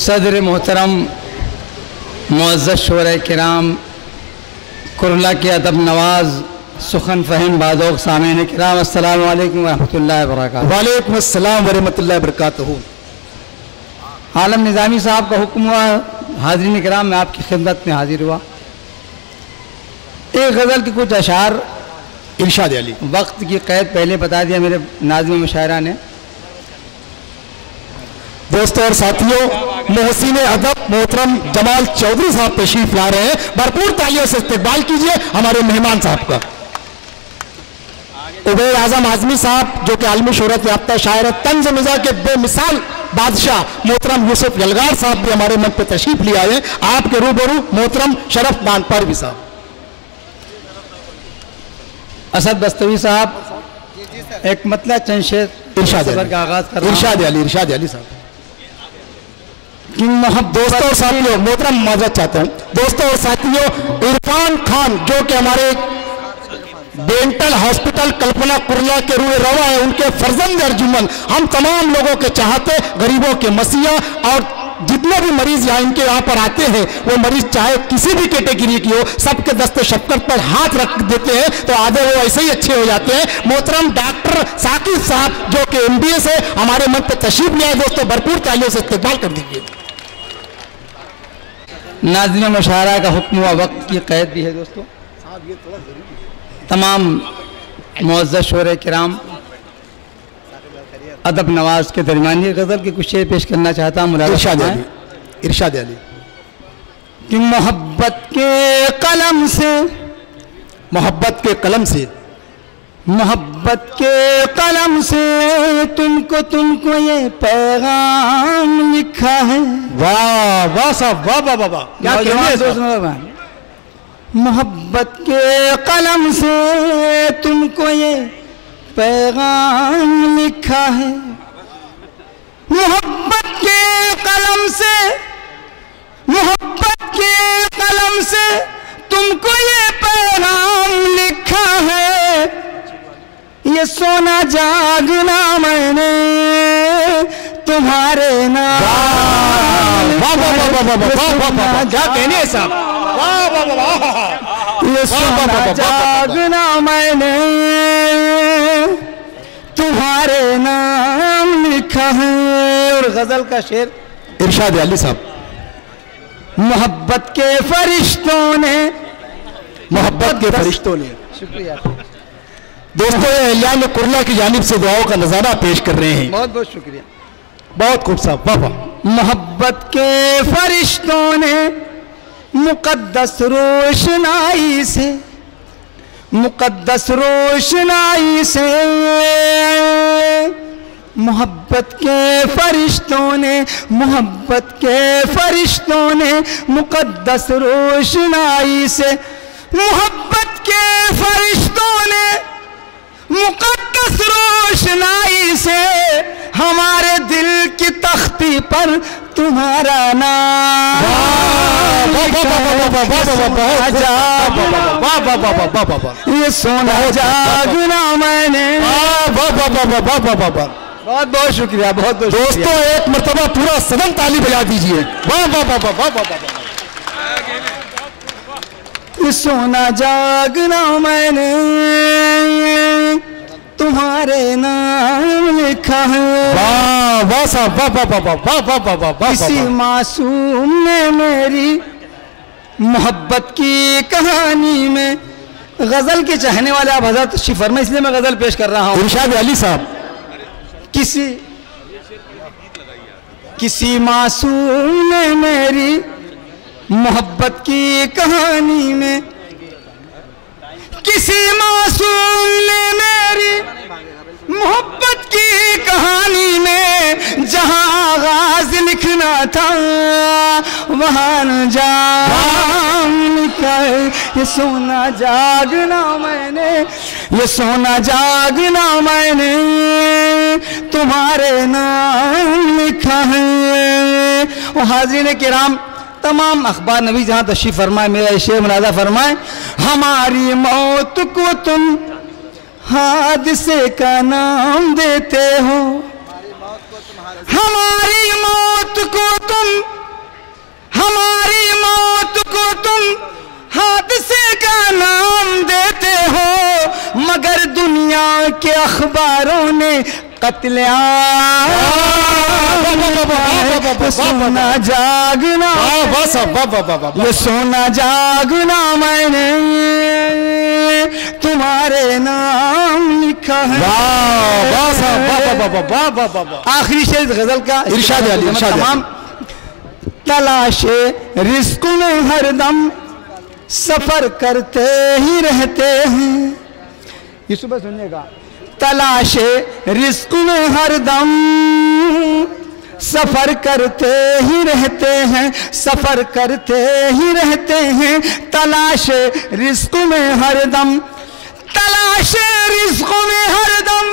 सदर मोहतरम मुअज़्ज़ज़ शोरा किराम, कुरला के अदब नवाज, सुखन फ़हीम बादोग सामीन किराम, अस्सलामु अलैकुम वरहमतुल्लाहि वबरकातुहू। वालेकुम अस्सलाम वरहमतुल्लाहि वबरकातुहू। आलम निज़ामी साहब का हुक्म हुआ, हाज़रीन किराम मैं आपकी खिदमत में हाजिर हुआ। एक गज़ल की कुछ अशार इरशाद अली। वक्त की क़ैद पहले बता दिया मेरे नाज़िम मुशायरा ने। दोस्तों और साथियों, मोहसिन अदब मोहतरम जमाल चौधरी साहब तशरीफ ला रहे हैं। भरपूर तालियों से इस्तकबाल कीजिए हमारे मेहमान साहब का। उबैर आजम आजमी साहब जो कि आलमी शोहरत याफ्ता शायर, तंज़ मिज़ाज के बेमिसाल बादशाह मोहतरम यूसुफ यलगार साहब भी हमारे मंच पर तशरीफ ले आए। आपके रूबरू मोहतरम शरफ बानपारवी साहब, असद बस्तवी साहब, एक मतलब चंद शेर इरशाद का आगाज कर इरशाद अली साहब की मोहब्बत। दोस्तों और साथियों, मोहतरम माजरत चाहता हूँ। दोस्तों और साथियों, इरफान खान जो कि हमारे डेंटल हॉस्पिटल कल्पना कुरला के रूए रवा है, उनके फर्जंद अर्जुमन, हम तमाम लोगों के चाहते, गरीबों के मसीहा, और जितने भी मरीज यहाँ इनके यहाँ पर आते हैं वो मरीज चाहे किसी भी कैटेगरी की हो, सबके दस्ते शफ़क़त पर हाथ रख देते हैं तो आधे वो ऐसे ही अच्छे हो जाते हैं। मोहतरम डॉक्टर साकिब साहब जो कि MBA से हमारे मंच पर तशरीफ ले आए। दोस्तों भरपूर तालियों से इस्तकबाल कर दीजिए। नाज़िम मुशायरा का हुक्म हुआ, वक्त की क़ैद भी है। दोस्तों तमाम मुअज़्ज़ज़ शोरे किराम, अदब नवाज के दरमियान ये गज़ल के कुछ शेर पेश करना चाहता हूँ। इरशाद अली कि मोहब्बत के कलम से, मोहब्बत के कलम से, मोहब्बत के कलम से तुमको ये पैगाम लिखा है। वाह वाह साहब, वाह वाह वाह, क्या कहने हैं। मोहब्बत के कलम से तुमको ये पैगाम लिखा है। मोहब्बत के कलम से, मोहब्बत के कलम से तुमको ये पैगाम लिखा है। ये सोना जागना मैंने तुम्हारे नाम। क्या कहने हैं साहब, वाह वाह वाह। ये सोना जागना मैंने तुम्हारे नाम लिखा है। और गजल का शेर इरशाद अली साहब। मोहब्बत के फरिश्तों ने, मोहब्बत के फरिश्तों ने। शुक्रिया दोस्तों, एहलियान कुरला की जानिब से दुआओं का नजारा पेश कर रहे हैं। बहुत बहुत शुक्रिया, बहुत खूब साहब, वाह वाह। मोहब्बत के फरिश्तों ने मुकद्दस रोशनाई से, मुकद्दस रोशनाई से, मोहब्बत के फरिश्तों ने, मोहब्बत के फरिश्तों ने मुकद्दस रोशनाई से, मोहब्बत के फरिश्तों ने मुकद्दस रोशनाई से हमारे दिल की तख्ती पर तुम्हारा नाम। ये सोना जागना मैंने। बहुत बहुत शुक्रिया, बहुत बहुत। दोस्तों एक मर्तबा पूरा सदन ताली बजा दीजिए। वाह वाह वाह वाह वाह वाह। ये सोना जागना मैंने तुम्हारे नाम लिखा है। वाह वाह साहब, वाह वाह वाह वाह वाह वाह वाह। किसी मासूम ने मेरी मोहब्बत की कहानी में, गजल के चाहने वाले आप हजरत तशरीफ फरमाएं, इसलिए मैं गजल पेश कर रहा हूँ। इरशाद अली साहब। किसी मासूम ने मेरी मोहब्बत की कहानी में, किसी मासूम ने मेरी मोहब्बत की कहानी में जहां आगाज लिखना था वहां अंजाम लिखा है। ये सोना जागना मैंने, ये सोना जागना मैंने तुम्हारे नाम लिखा है। वो हाज़रीन किराम, तमाम अखबार नबी जहाँ तशरीफ़ फरमाए, मेरा शेर मुलाज़ा फरमाए। हमारी मौत को तुम हादसे का नाम देते हो, हमारी मौत को तुम हमारी मौत को तुम हादसे का नाम देते हो, मगर दुनिया के अखबारों ने कत्लेआम सोना जागना, ये सोना जागना मैंने तुम्हारे नाम लिखा है। आखिरी शेर गजल का इरशाद तमाम। तलाशे रिस्क में हरदम सफर करते ही रहते हैं, ये सुबह सुनिएगा। तलाशे रिस्क में हरदम सफर करते ही रहते हैं, सफर करते ही रहते हैं। तलाशे रिस्क में हरदम, तलाशे रिस्क में हरदम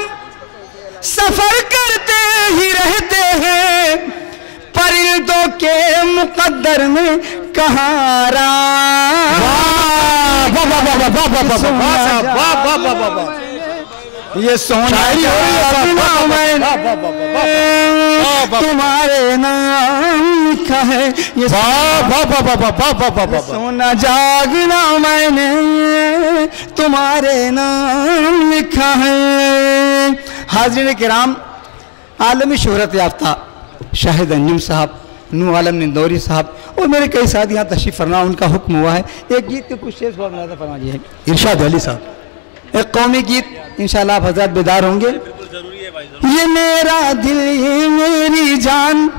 सफर करते ही रहते हैं। परिंदों के मुकद्दर में कहाँ राम, ये सोना तुम्हारे नाम लिखा है, ये सोना जागना मैंने तुम्हारे नाम लिखा है। हाज़रीन किराम, आलमी शोहरत याफ्ता शाहिद अंजुम साहब, नूर आलम निंदौरी साहब और मेरे कई साथी यहाँ तशरीफ़ फरमा, उनका हुक्म हुआ है एक गीत के कुछ शेर फरमाइए। इरशाद अली साहब, एक कौमी गीत इंशाअल्लाह आप हज़रात बेदार होंगे। ये मेरा दिल ये मेरी जान,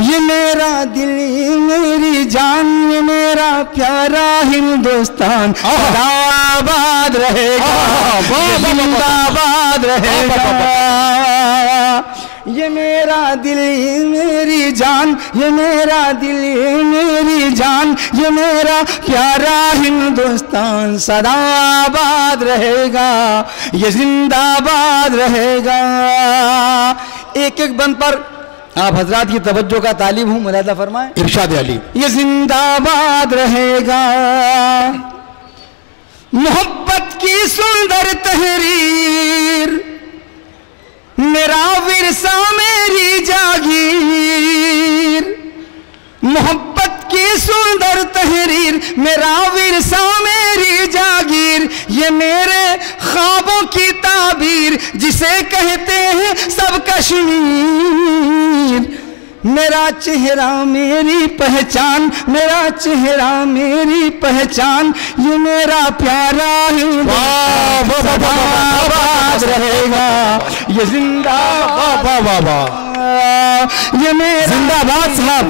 ये मेरा दिल ये मेरी जान, ये मेरा प्यारा हिंदुस्तान आबाद रहेगा, जिंदाबाद रहेगा। ये मेरा दिल ये मेरी जान, ये मेरा दिल ये मेरी जान, ये मेरा प्यारा हिंदुस्तान सदाबाद रहेगा, ये जिंदाबाद रहेगा। एक एक बंद पर आप हजरात की तवज्जो का तालिब हूँ, मुलादा फरमाएं। इरशाद अली, ये जिंदाबाद रहेगा। मोहब्बत की सुंदर तहरीर, मेरा विरसा मेरी जागीर। मोहब्बत की सुंदर तहरीर, मेरा विरसा मेरी जागीर। ये मेरे ख्वाबों की ताबीर, जिसे कहते हैं सब कश्मीर। मेरा चेहरा मेरी पहचान, मेरा चेहरा मेरी पहचान। ये मेरा प्यारा जिंदाबाद रहेगा, ये जिंदाबाद, ये मेरा जिंदाबाद साहब,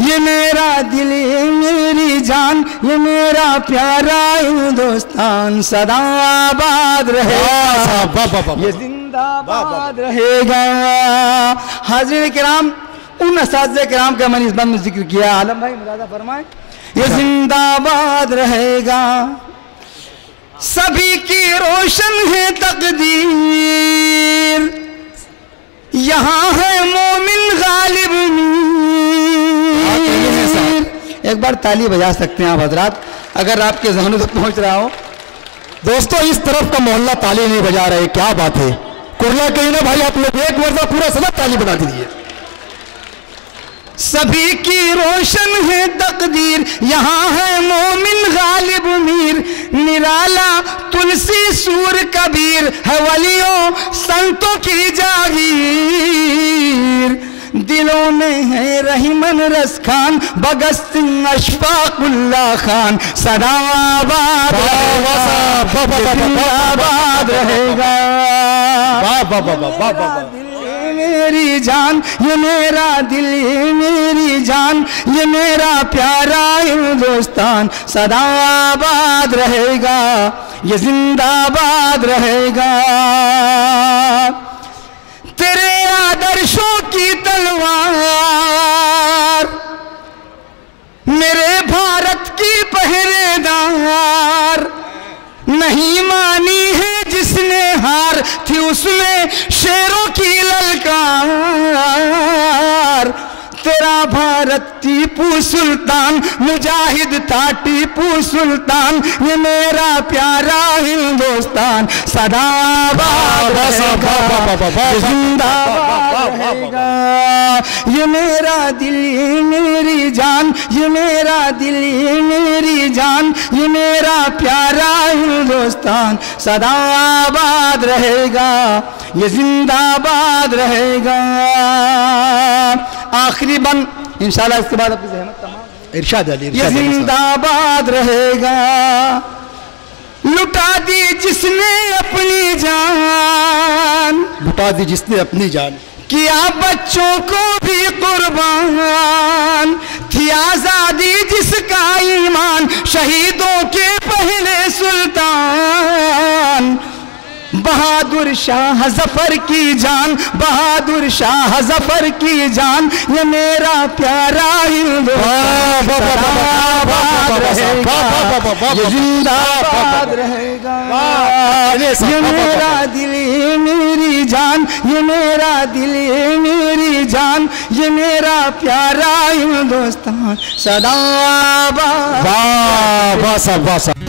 ये मेरा दिल ये मेरी जान, ये मेरा प्यारा हिंदुस्तान सदाबाद रहेगा, ये जिंदाबाद रहेगा। हाज़िर किराम, उन असातिज़े किराम का मैंने इस बात में जिक्र किया, आलम भाई मुलादा फरमाएं। ये जिंदाबाद रहेगा। सभी की रोशन है तकदीर, यहाँ है मोमिन गालिब मीर। एक बार ताली बजा सकते हैं आप हजरात, अगर आपके ज़हनों तक पहुँच रहा हो। दोस्तों, इस तरफ का मोहल्ला ताली नहीं बजा रहे, क्या बात है। कुर्ला के ही ना भाई, आप लोग एक मरतबा पूरा सनद ताली बना दीजिए। सभी की रोशन है तकदीर, यहाँ है मोमिन गालिब मीर। निराला तुलसी सूर कबीर, है वलियों संतों की जागीर। दिलों में है रहीमन रस खान, भगत सिंह अशफाकुल्ला खान सदाबाद रहेगा। मेरी जान, ये मेरा दिल ये मेरी जान, ये मेरा प्यारा हिंदुस्तान सदाबाद रहेगा, ये जिंदाबाद रहेगा। तेरे आदर्शों की तलवार, मेरे भारत की पहरेदार। नहीं मानी है जिसने हार, थी उसमें शेरों की ललकार। तेरा भारत टीपू सुल्तान, मुजाहिद था टीपू सुल्तान। ये मेरा प्यारा हिंदुस्तान हिंदुस्तान सदाबाद रहेगा, जिंदाबाद रहेगा। ये मेरा दिल ये मेरी जान, ये मेरा दिल ये मेरी जान, ये मेरा प्यारा हिंदुस्तान सदाबाद रहेगा, ये जिंदाबाद रहेगा। आखिरी बंद इंशाल्लाह, इसके बाद अपनी ज़हमत तमाम इरशाद अली, ये जिंदाबाद रहेगा। लुटा दी जिसने अपनी जान, लुटा दी जिसने अपनी जान, किया बच्चों को भी कुर्बान, थी आजादी जिसका ईमान, शहीदों के पहले सुल्तान, बहादुर शाह जफर की जान, बहादुर शाह जफर की जान, ये मेरा प्यारा हिंदुस्तान ये जिंदाबाद रहेगा। ये मेरा दिल ये मेरी जान, ये मेरा दिल ये मेरी जान, ये मेरा प्यारा हिंदुस्तान सदाबाद। वाह वाह साहब, वाह साहब।